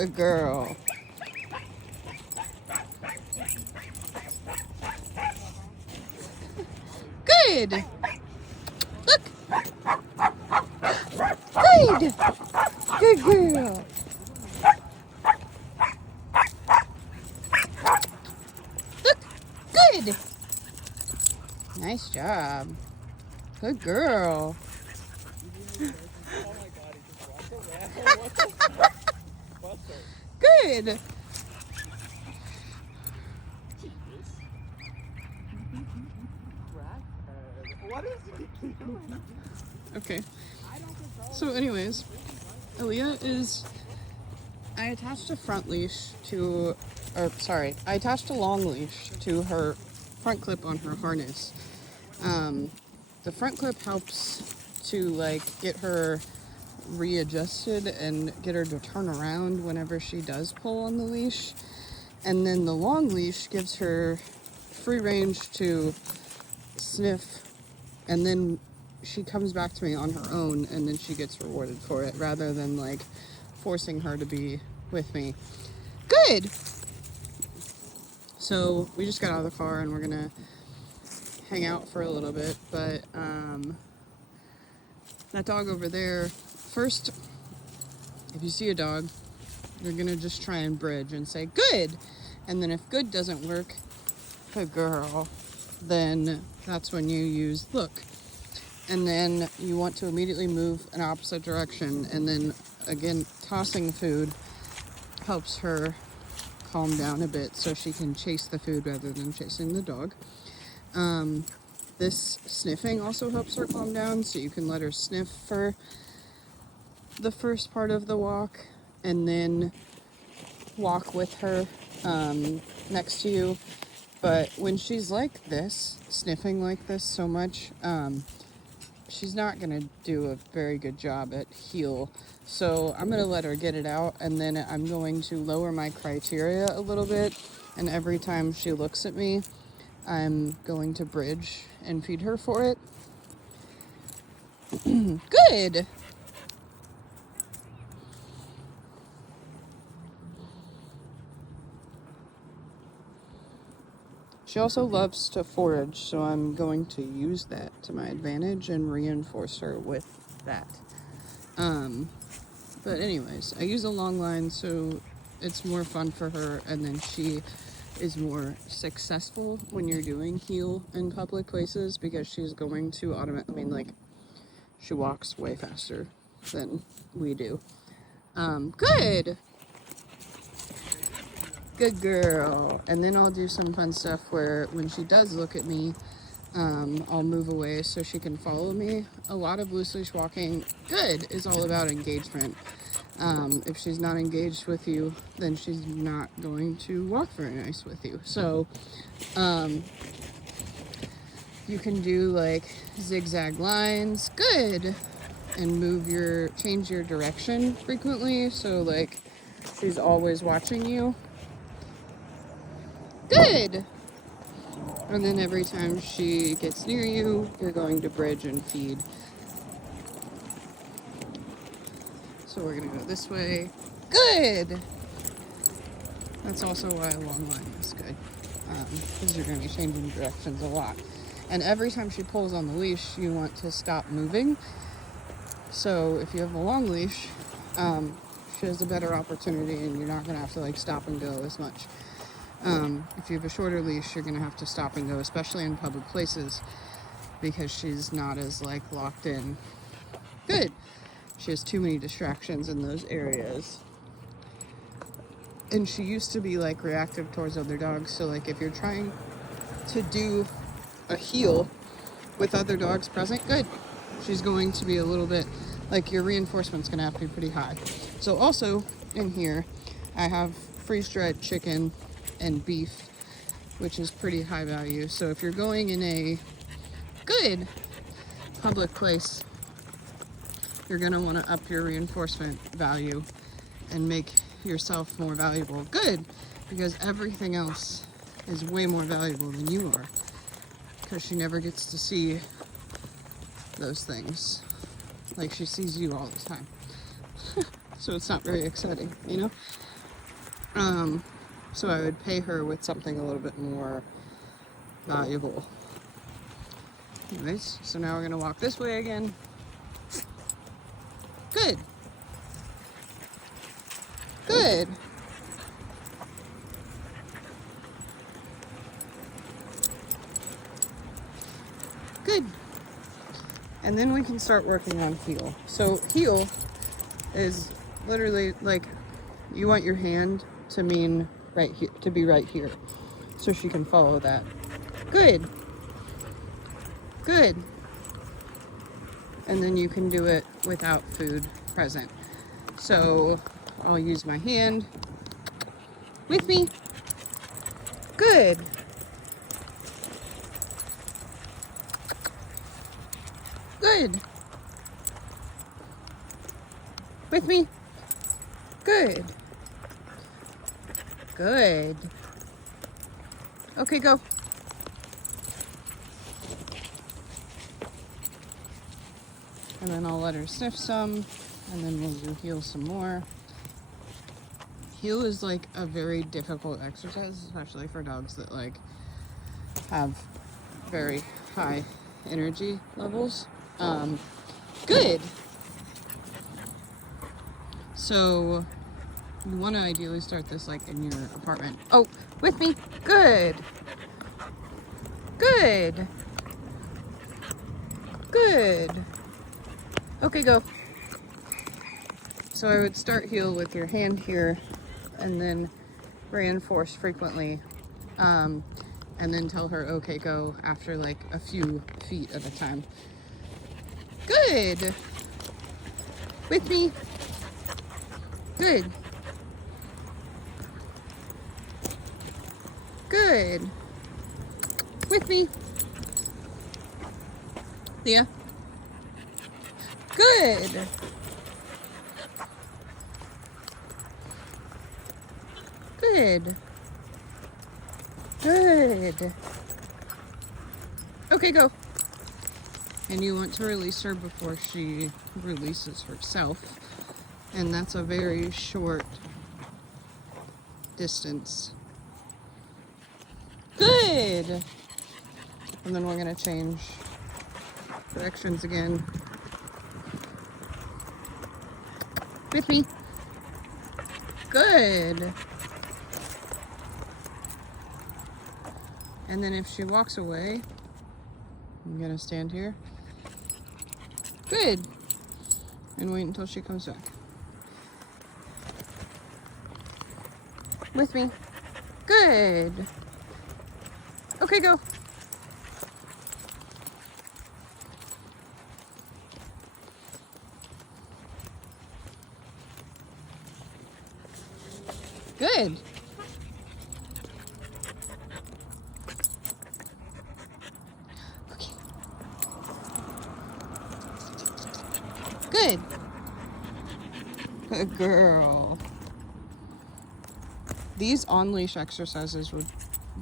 Good girl. Good. Look. Good. Good girl. Look. Good. Nice job. Good girl. Good. Okay. So anyways, Aelia is, I attached a long leash to her front clip on her harness. The front clip helps to like get her readjusted and get her to turn around whenever she does pull on the leash. And then the long leash gives her free range to sniff, and then she comes back to me on her own, and then she gets rewarded for it rather than like forcing her to be with me. Good. So we just got out of the car and we're gonna hang out for a little bit, but that dog over there, first, if you see a dog, you're gonna just try and bridge and say good, and then if good doesn't work, good girl, then that's when you use look. And then you want to immediately move an opposite direction, and then again, tossing food helps her calm down a bit so she can chase the food rather than chasing the dog. This sniffing also helps her calm down, so you can let her sniff for the first part of the walk and then walk with her next to you. But when she's like this, sniffing like this so much, she's not going to do a very good job at heel. So I'm going to let her get it out, and then I'm going to lower my criteria a little bit. And every time she looks at me, I'm going to bridge and feed her for it. Good. She also loves to forage, so I'm going to use that to my advantage and reinforce her with that. But anyways, I use a long line so it's more fun for her, and then she is more successful when you're doing heel in public places because she's going to she walks way faster than we do. Good. Good girl. And then I'll do some fun stuff where when she does look at me, I'll move away so she can follow me. A lot of loose leash walking, good, is all about engagement. If she's not engaged with you, then she's not going to walk very nice with you. So you can do like zigzag lines, good, and change your direction frequently. So like she's always watching you. Good. And then every time she gets near you, you're going to bridge and feed. So we're going to go this way. Good. That's also why a long line is good. Because you're going to be changing directions a lot. And every time she pulls on the leash, you want to stop moving. So if you have a long leash, she has a better opportunity and you're not going to have to like stop and go as much. If you have a shorter leash, you're going to have to stop and go, especially in public places, because she's not as like locked in. Good. She has too many distractions in those areas. And she used to be like reactive towards other dogs. So like if you're trying to do a heel with other dogs present, good. She's going to be a little bit like your reinforcement's going to have to be pretty high. So also in here, I have freeze-dried chicken and beef, which is pretty high value. So if you're going in a good public place, you're going to want to up your reinforcement value and make yourself more valuable. Good, because everything else is way more valuable than you are, because she never gets to see those things. Like she sees you all the time. So it's not very exciting, you know? So I would pay her with something a little bit more valuable. Anyways, so now we're gonna walk this way again. Good. Good. Good. And then we can start working on heel. So heel is literally like you want your hand to mean right here, to be right here, so she can follow that. Good. Good. And then you can do it without food present. So I'll use my hand with me. Good. Good. With me. Good. Good. Okay, go. And then I'll let her sniff some, and then we'll do heel some more. Heel is like a very difficult exercise, especially for dogs that like have very high energy levels. Good. So you want to ideally start this like in your apartment. Oh, with me. Good. Good. Good. Okay, go. So I would start heel with your hand here and then reinforce frequently. And then tell her, okay, go after like a few feet at a time. Good. With me. Good. Good. With me. Thea. Good. Good. Good. Okay, go. And you want to release her before she releases herself. And that's a very short distance. Good. And then we're going to change directions again. With me. Good. And then if she walks away, I'm going to stand here. Good. And wait until she comes back. With me. Good. Okay, go. Good. Okay. Good. Good girl. These on-leash exercises would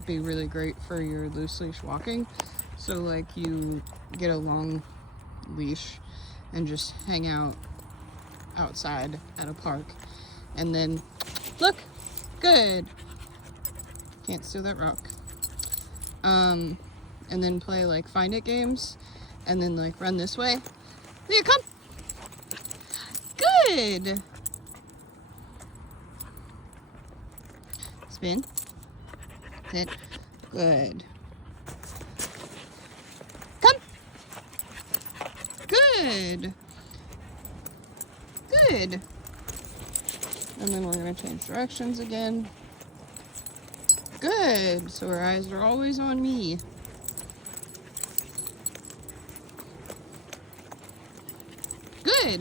be really great for your loose leash walking. So like you get a long leash and just hang out outside at a park. And then, look, good. Can't steal that rock. And then play like find it games and then like run this way. Leah, come. Good. Spin. Sit. Good. Come. Good. Good. And then we're going to change directions again. Good. So her eyes are always on me. Good.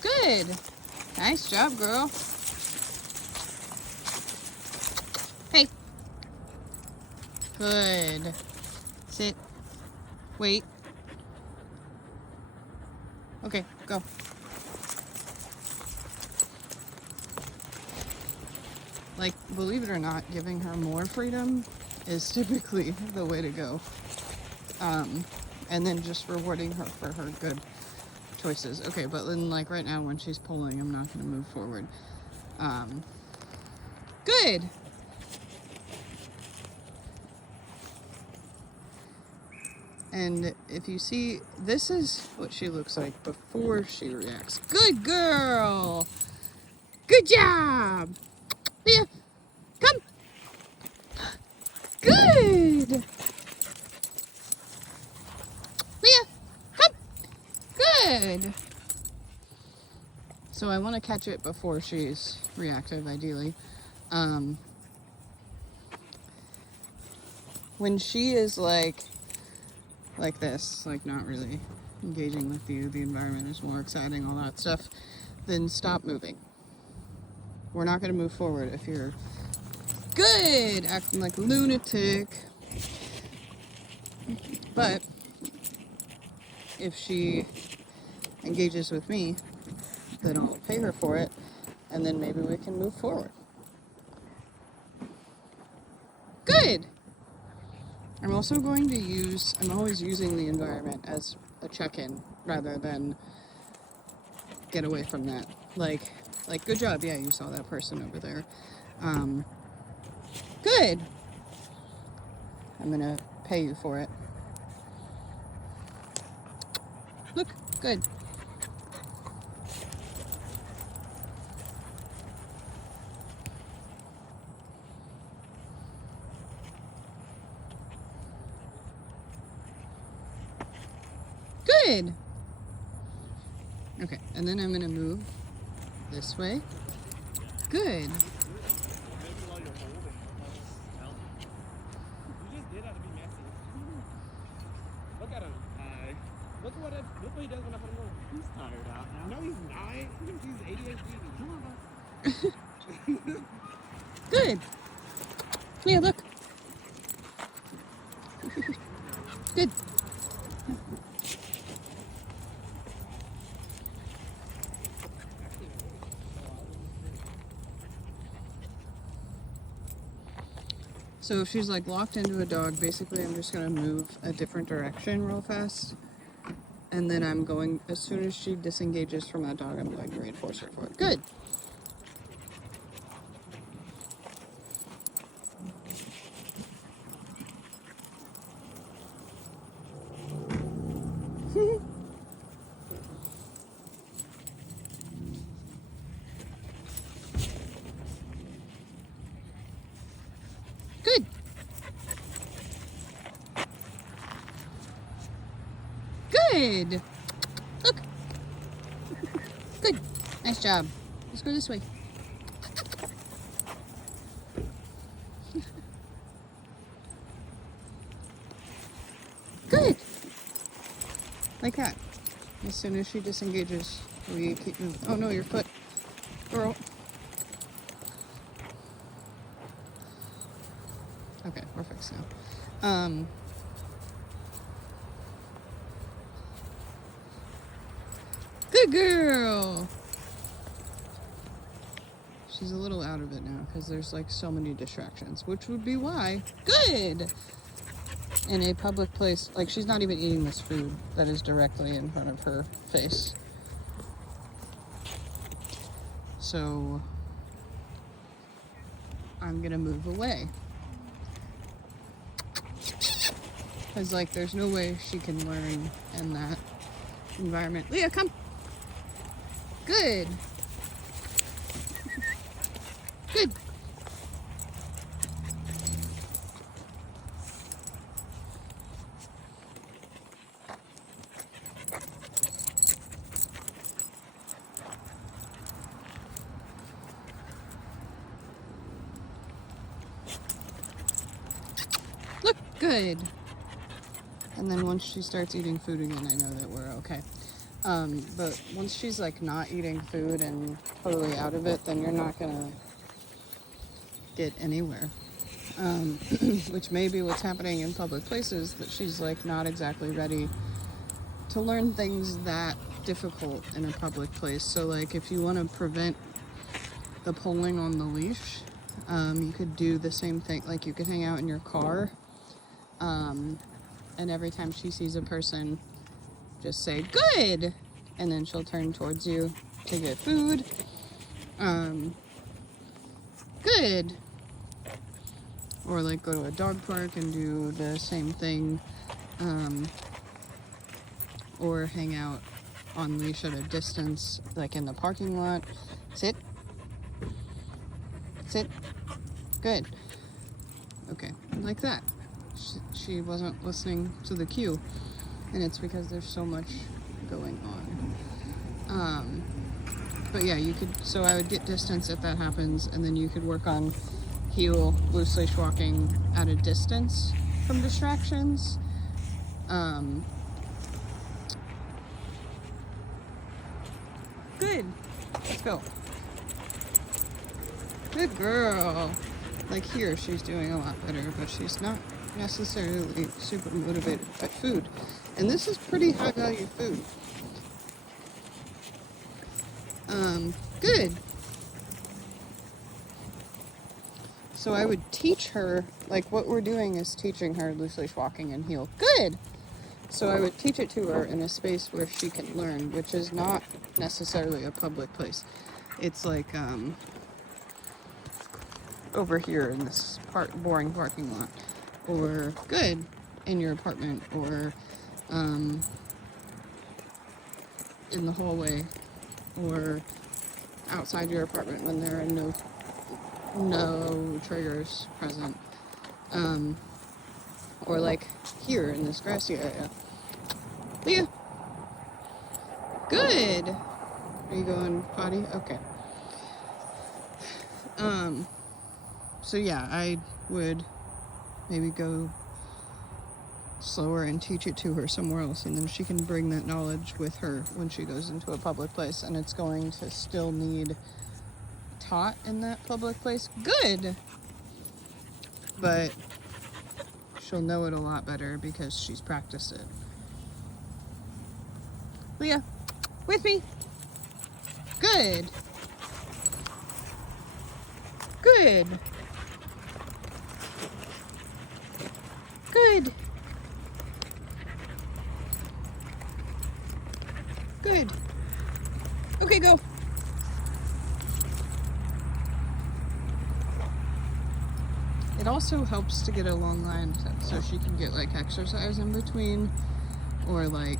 Good. Nice job, girl. Hey. Good. Sit. Wait. Okay, go. Like, believe it or not, giving her more freedom is typically the way to go. And then just rewarding her for her good choices. Okay, but then like right now when she's pulling, I'm not going to move forward. Good. And if you see, this is what she looks like before she reacts. Good girl. Good job. Leah, come. Good. Leah, come. Good. So I want to catch it before she's reactive, ideally. When she is like this, like not really engaging with you, the environment is more exciting, all that stuff, then stop moving. We're not going to move forward if you're good, acting like a lunatic. But if she engages with me, then I'll pay her for it, and then maybe we can move forward. Good! I'm also going to I'm always using the environment as a check-in rather than get away from that. Like, good job, yeah, you saw that person over there. Good! I'm gonna pay you for it. Look, good. Good! Okay, and then I'm gonna move this way. Good. Look what he does when I put him on. He's tired out now. No, he's not. He's ADHD. Come on, Good. Yeah, look. Good. So if she's like locked into a dog, basically I'm just gonna move a different direction real fast. And then I'm going, as soon as she disengages from that dog, I'm going to reinforce her for it. Good. Good. Good. Look. Good. Nice job. Let's go this way. Good. Like that. As soon as she disengages, we keep moving. Oh no, your foot. Girl. Okay, we're fixed now. Good girl. She's a little out of it now because there's like so many distractions, which would be why. Good. In a public place, like she's not even eating this food that is directly in front of her face. So I'm gonna move away. Because like there's no way she can learn in that environment. Leah, come. Good. Good. Look, good. And then once she starts eating food again, I know that we're okay. But once she's like not eating food and totally out of it, then you're not gonna get anywhere. Which may be what's happening in public places, that she's like not exactly ready to learn things that difficult in a public place. So like if you want to prevent the pulling on the leash, You could do the same thing, like you could hang out in your car, and every time she sees a person, just say, good! And then she'll turn towards you to get food. Good! Or like go to a dog park and do the same thing. Or hang out on leash at a distance, like in the parking lot. Sit. Sit. Good. Okay, like that. She wasn't listening to the cue, and it's because there's so much going on. But yeah, you could, so I would get distance if that happens, and then you could work on heel, loose leash walking at a distance from distractions. Good. Let's go. Good girl. Like here, she's doing a lot better, but she's not necessarily super motivated by food. And this is pretty high value food. Good. So I would teach her, like what we're doing is teaching her loose leash walking and heel. Good. So I would teach it to her in a space where she can learn, which is not necessarily a public place. It's like over here in this boring parking lot, or good in your apartment, or in the hallway, or outside your apartment when there are no triggers present, or like here in this grassy area. Leah, good. Are you going potty? Okay. So yeah, I would maybe go slower and teach it to her somewhere else, and then she can bring that knowledge with her when she goes into a public place, and it's going to still need taught in that public place. Good. But she'll know it a lot better because she's practiced it. Leah, with me. Good. Good. Good. Good. Okay, go. It also helps to get a long line so she can get like exercise in between, or like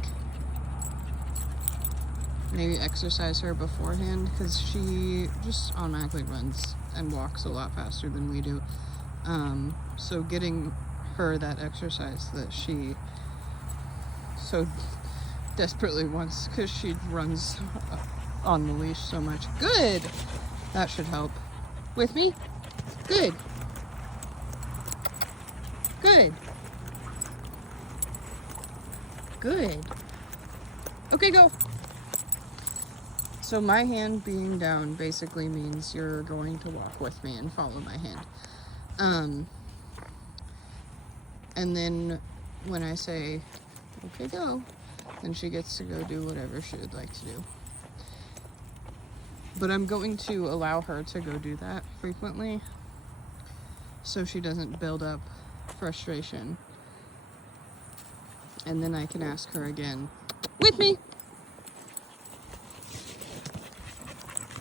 maybe exercise her beforehand, because she just automatically runs and walks a lot faster than we do. So getting her that exercise that she so desperately wants, because she runs on the leash so much. Good. That should help. With me? Good. Good. Good. Okay, go. So my hand being down basically means you're going to walk with me and follow my hand. And then when I say, okay, go, then she gets to go do whatever she would like to do. But I'm going to allow her to go do that frequently so she doesn't build up frustration. And then I can ask her again, with me,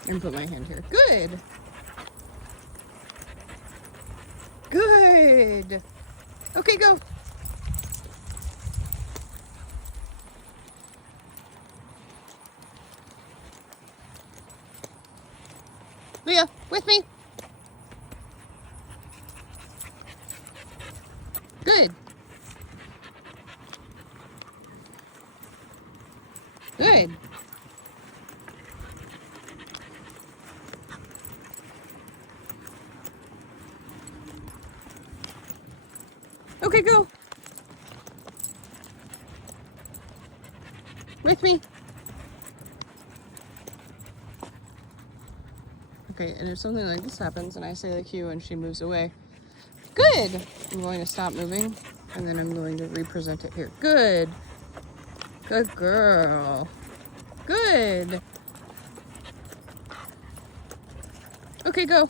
and put my hand here. Good. Good. Okay, go. Leah, with me. Good. Good. Okay, go. With me. Okay, and if something like this happens and I say the cue and she moves away, good. I'm going to stop moving and then I'm going to represent it here. Good. Good girl. Good. Okay, go.